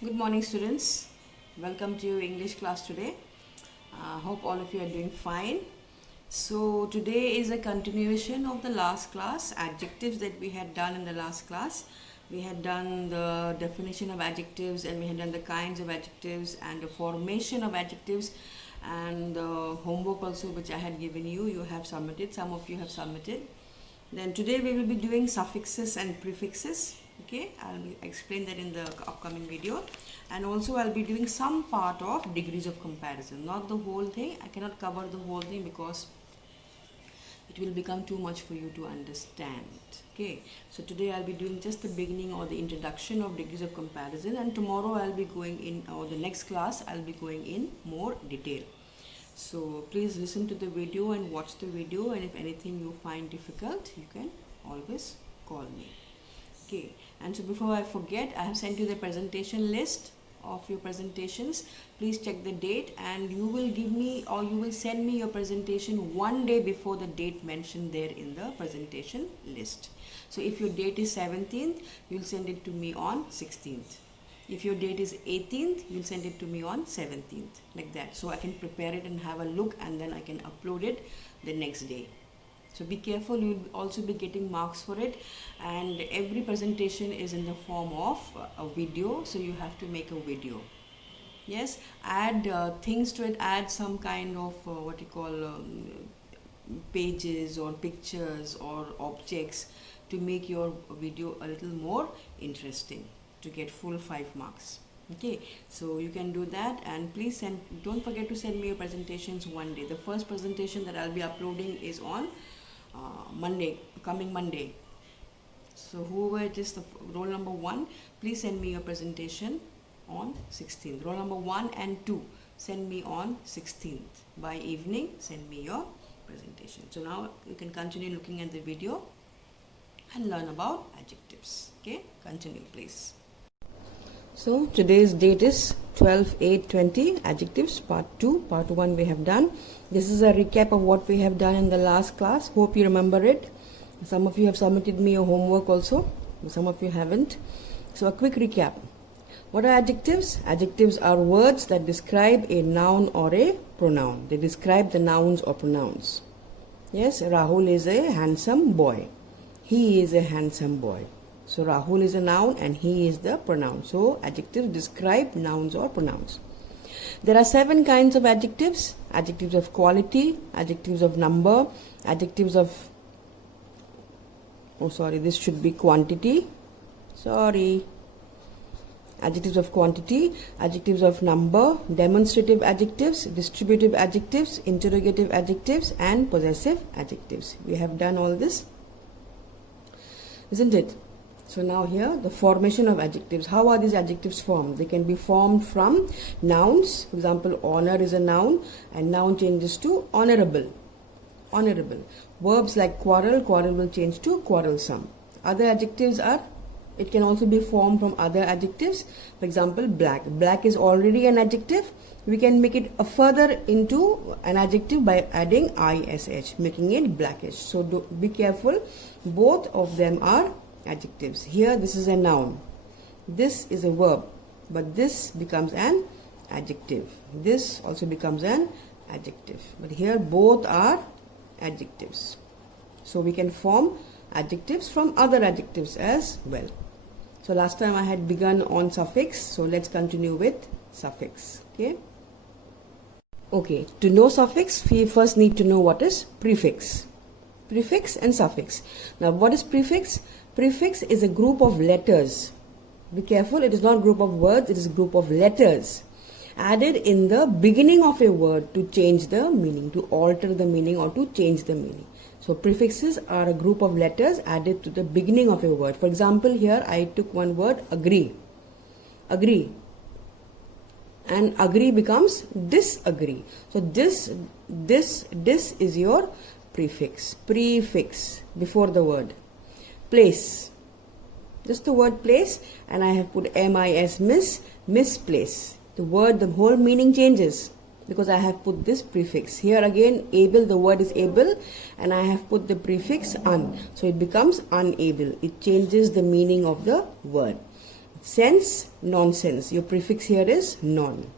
Good morning, students. Welcome to your English class today. Hope all of you are doing fine. So today is a continuation of the last class, adjectives that we had done in the last class. We had done the definition of adjectives, and we had done the kinds of adjectives and the formation of adjectives, and the homework also which I had given you. You have submitted, some of you have submitted. Then today we will be doing suffixes and prefixes. Okay, I'll explain that in the upcoming video, and also I'll be doing some part of degrees of comparison, not the whole thing. I cannot cover the whole thing because it will become too much for you to understand. Okay, so today I'll be doing just the beginning or the introduction of degrees of comparison, and tomorrow I'll be going in, or the next class I'll be going in more detail. So please listen to the video and watch the video, and if anything you find difficult, you can always call me. Okay, and so before I forget, I have sent you the presentation list of your presentations. Please check the date, and you will give me, or you will send me your presentation one day before the date mentioned there in the presentation list. So if your date is 17th, you'll send it to me on 16th. If your date is 18th, you'll send it to me on 17th, like that, so I can prepare it and have a look, and then I can upload it the next day. So be careful, you'll also be getting marks for it, and every presentation is in the form of a video, so you have to make a video. Yes, add things to it, add some kind of what you call pages or pictures or objects to make your video a little more interesting, to get full 5 marks. Okay, so you can do that, and please don't forget to send me your presentations one day. The first presentation that I'll be uploading is on Monday, coming Monday. So whoever it is, the roll number 1, please send me your presentation on 16th. Roll number 1 and 2, send me on 16th. By evening, send me your presentation. So now you can continue looking at the video and learn about adjectives. Okay, continue please. So today's date is 12/8/20, adjectives part 2. Part 1 we have done. This is a recap of what we have done in the last class. Hope you remember it. Some of you have submitted me your homework also, some of you haven't. So a quick recap. What are adjectives? Adjectives are words that describe a noun or a pronoun. They describe the nouns or pronouns. Yes, Rahul is a handsome boy. He is a handsome boy. So Rahul is a noun and he is the pronoun. So adjectives describe nouns or pronouns. There are 7 kinds of adjectives. Adjectives of quality, adjectives of number, adjectives of, this should be quantity. Adjectives of quantity, adjectives of number, demonstrative adjectives, distributive adjectives, interrogative adjectives, and possessive adjectives. We have done all this, isn't it? So now here, the formation of adjectives. How are these adjectives formed? They can be formed from nouns. For example, honor is a noun, and noun changes to honorable. Honorable. Verbs like quarrel, quarrel will change to quarrelsome. Other adjectives are, it can also be formed from other adjectives. For example, black. Black is already an adjective. We can make it further into an adjective by adding ish, making it blackish. So be careful. Both of them are adjectives. Here this is a noun, this is a verb, but this becomes an adjective. This also becomes an adjective, but here both are adjectives. So we can form adjectives from other adjectives as well. So last time I had begun on suffix, so let's continue with suffix. Okay, to know suffix, we first need to know what is prefix. Prefix and suffix. Now what is prefix? Prefix is a group of letters. Be careful, it is not a group of words, it is a group of letters added in the beginning of a word to change the meaning, to alter the meaning, or to change the meaning. So prefixes are a group of letters added to the beginning of a word. For example, here I took one word, agree. Agree. And agree becomes disagree. So this is your prefix. Prefix before the word. Place, just the word place, and I have put mis, misplace. The word, the whole meaning changes because I have put this prefix. Here again, able, the word is able, and I have put the prefix un, so it becomes unable. It changes the meaning of the word. Sense, nonsense. Your prefix here is non.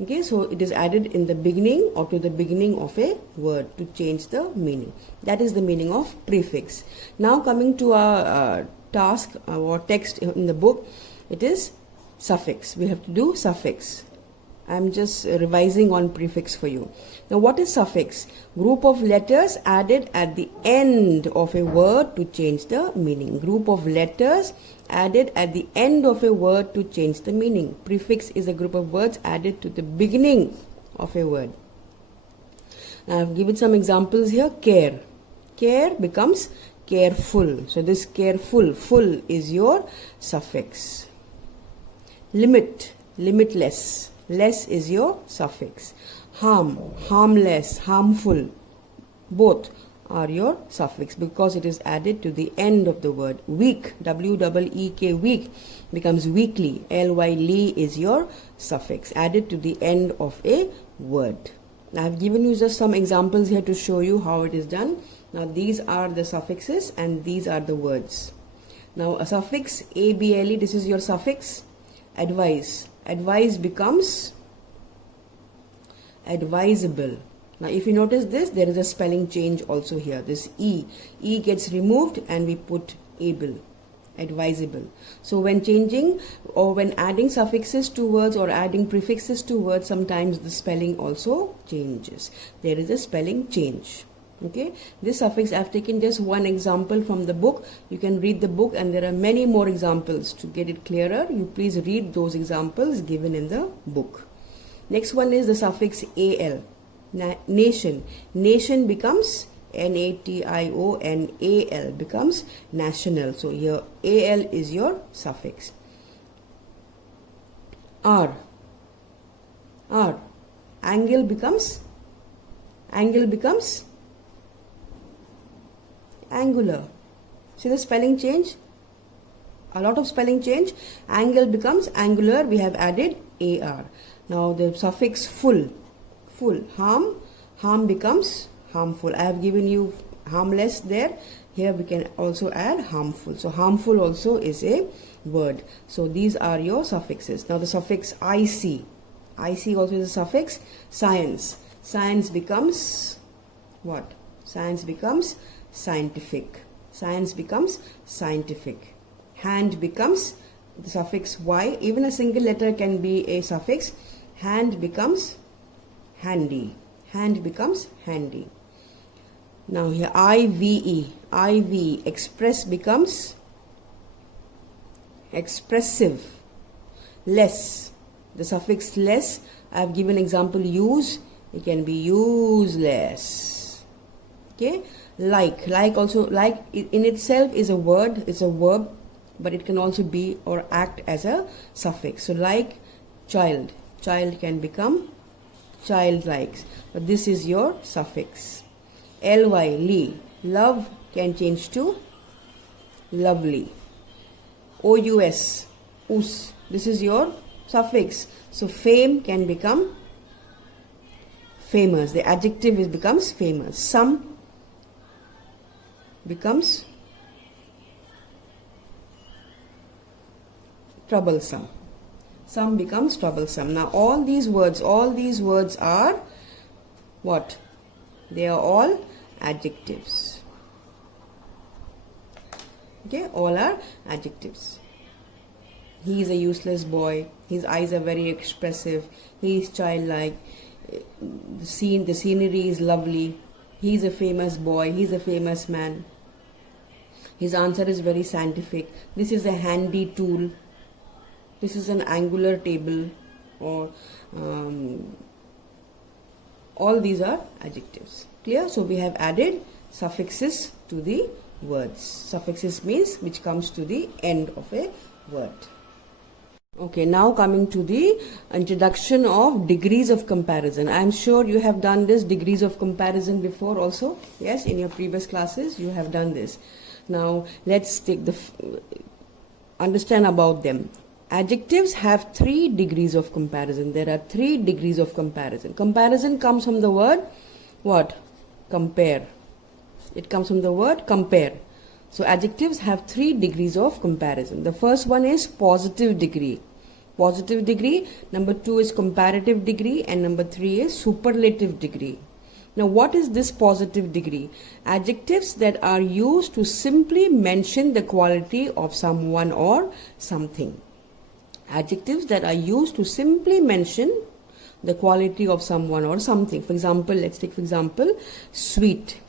Okay, so it is added in the beginning or to the beginning of a word to change the meaning. That is the meaning of prefix. Now coming to our task or text in the book, it is suffix. We have to do suffix. I am just revising on prefix for you. Now what is suffix? Group of letters added at the end of a word to change the meaning. Group of letters added at the end of a word to change the meaning. Prefix is a group of words added to the beginning of a word. Now I have given some examples here. Care. Care becomes careful. So this careful, full is your suffix. Limit, limitless. Less is your suffix. Harm, harmless, harmful. Both are your suffix because it is added to the end of the word. Weak, W-E-E-K, weak becomes weakly. L-Y, ly is your suffix added to the end of a word. Now I have given you just some examples here to show you how it is done. Now these are the suffixes and these are the words. Now a suffix, A-B-L-E, this is your suffix. Advise. Advise becomes advisable. Now if you notice this, there is a spelling change also here. This E gets removed and we put able, advisable. So when changing or when adding suffixes to words or adding prefixes to words, sometimes the spelling also changes. There is a spelling change. Okay, this suffix I have taken just one example from the book. You can read the book and there are many more examples. To get it clearer, you please read those examples given in the book. Next one is the suffix al. Nation. Nation becomes N-A-T-I-O-N-A-L becomes national. So here al is your suffix. R. Angle becomes angular. See the spelling change? A lot of spelling change. Angle becomes angular. We have added AR. Now the suffix full. Harm becomes harmful. I have given you harmless there. Here we can also add harmful. So harmful also is a word. So these are your suffixes. Now the suffix IC. IC also is a suffix. Science. Science becomes what? Science becomes scientific. Science becomes scientific. Hand becomes the suffix Y. Even a single letter can be a suffix. Hand becomes handy. Hand becomes handy. Now here IVE. Express becomes expressive. Less. The suffix less. I have given example use. It can be useless. Okay. Like also, like in itself is a word, it's a verb, but it can also be or act as a suffix. So like child can become childlike, but this is your suffix. Ly, love can change to lovely. Ous, this is your suffix. So fame can become famous. The adjective becomes famous. Some becomes troublesome. Some becomes troublesome. Now all these words are what? They are all adjectives. Okay, all are adjectives. He is a useless boy. His eyes are very expressive. He is childlike. The scenery is lovely. He is a famous boy. He is a famous man. His answer is very scientific. This is a handy tool. This is an angular table. Or all these are adjectives. Clear? So we have added suffixes to the words. Suffixes means which comes to the end of a word. Okay, now coming to the introduction of degrees of comparison. I am sure you have done this degrees of comparison before also. Yes, in your previous classes you have done this. Now let's take understand about them. Adjectives have 3 degrees of comparison. There are 3 degrees of comparison. Comparison comes from the word what? Compare. It comes from the word compare. So adjectives have 3 degrees of comparison. The first one is positive degree. Positive degree. Number 2 is comparative degree, and number 3 is superlative degree. Now what is this positive degree? Adjectives that are used to simply mention the quality of someone or something. Adjectives that are used to simply mention the quality of someone or something. For example, let's take for example sweet.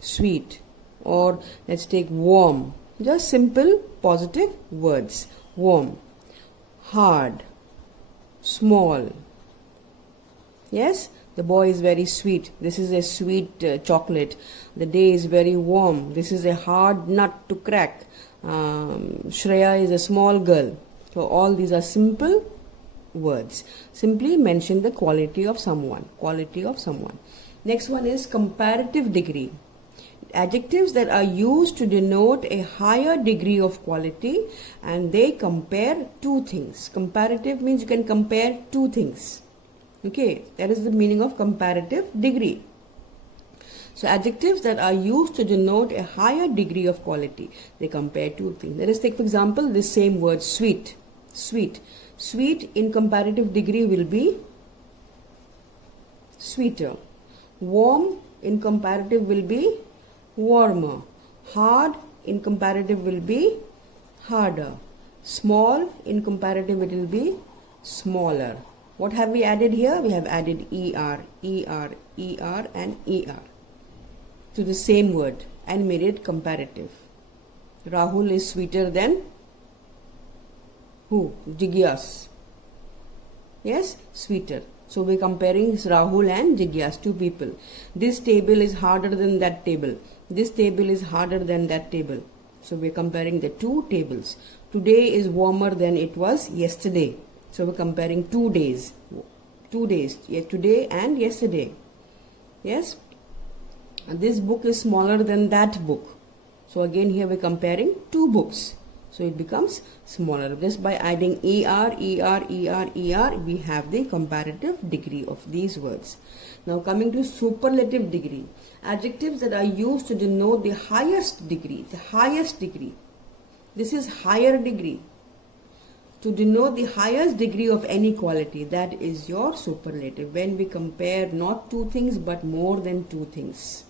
Sweet. Or let's take warm. Just simple positive words. Warm. Hard. Small. Yes, the boy is very sweet. This is a sweet chocolate. The day is very warm. This is a hard nut to crack. Shreya is a small girl. So all these are simple words. Simply mention the quality of someone. Quality of someone. Next one is comparative degree. Adjectives that are used to denote a higher degree of quality, and they compare two things. Comparative means you can compare two things. Okay, that is the meaning of comparative degree. So adjectives that are used to denote a higher degree of quality, they compare two things. Let us take for example this same word sweet. Sweet. Sweet in comparative degree will be sweeter. Warm in comparative will be warmer. Hard in comparative will be harder. Small in comparative it will be smaller. What have we added here? We have added ER, ER, ER and ER to the same word and made it comparative. Rahul is sweeter than who? Jigyas. Yes, sweeter. So we're comparing Rahul and Jigyas, two people. This table is harder than that table. This table is harder than that table. So we're comparing the two tables. Today is warmer than it was yesterday. So we're comparing 2 days. 2 days. Yeah, today and yesterday. Yes. And this book is smaller than that book. So again here we're comparing two books. So it becomes smaller. Just by adding ER, ER, ER, ER, we have the comparative degree of these words. Now coming to superlative degree. Adjectives that are used to denote the highest degree. The highest degree. This is higher degree. To denote the highest degree of any quality, that is your superlative. When we compare not two things but more than two things.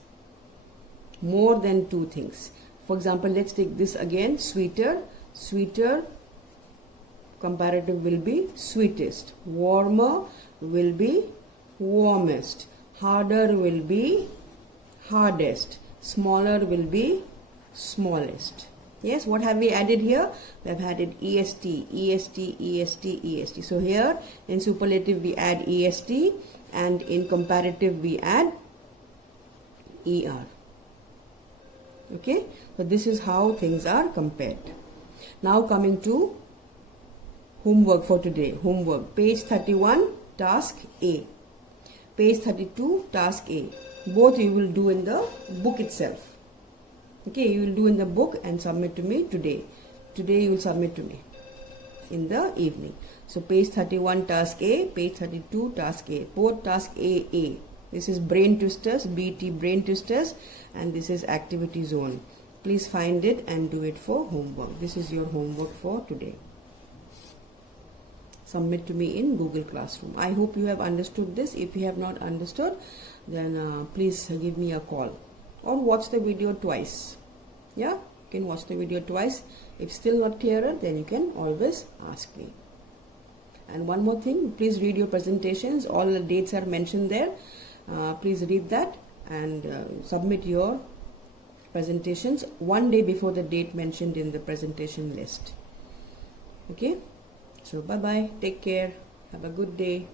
More than two things. For example, let's take this again. Sweeter. Sweeter comparative will be sweetest. Warmer will be warmest. Harder will be hardest. Smaller will be smallest. Yes, what have we added here? We have added EST, EST, EST, EST. So here in superlative we add EST and in comparative we add ER. Okay, so this is how things are compared. Now coming to homework for today. Homework, page 31, task A. Page 32, task A. Both you will do in the book itself. Okay, you will do in the book and submit to me today. Today you will submit to me in the evening. So page 31 task A, page 32 task A. Both task A. This is brain twisters, BT brain twisters, and this is activity zone. Please find it and do it for homework. This is your homework for today. Submit to me in Google Classroom. I hope you have understood this. If you have not understood, then please give me a call. Or watch the video twice. Yeah, you can watch the video twice. If still not clearer, then you can always ask me. And one more thing, please read your presentations. All the dates are mentioned there. Please read that and submit your presentations one day before the date mentioned in the presentation list. Okay, so bye bye, take care, have a good day.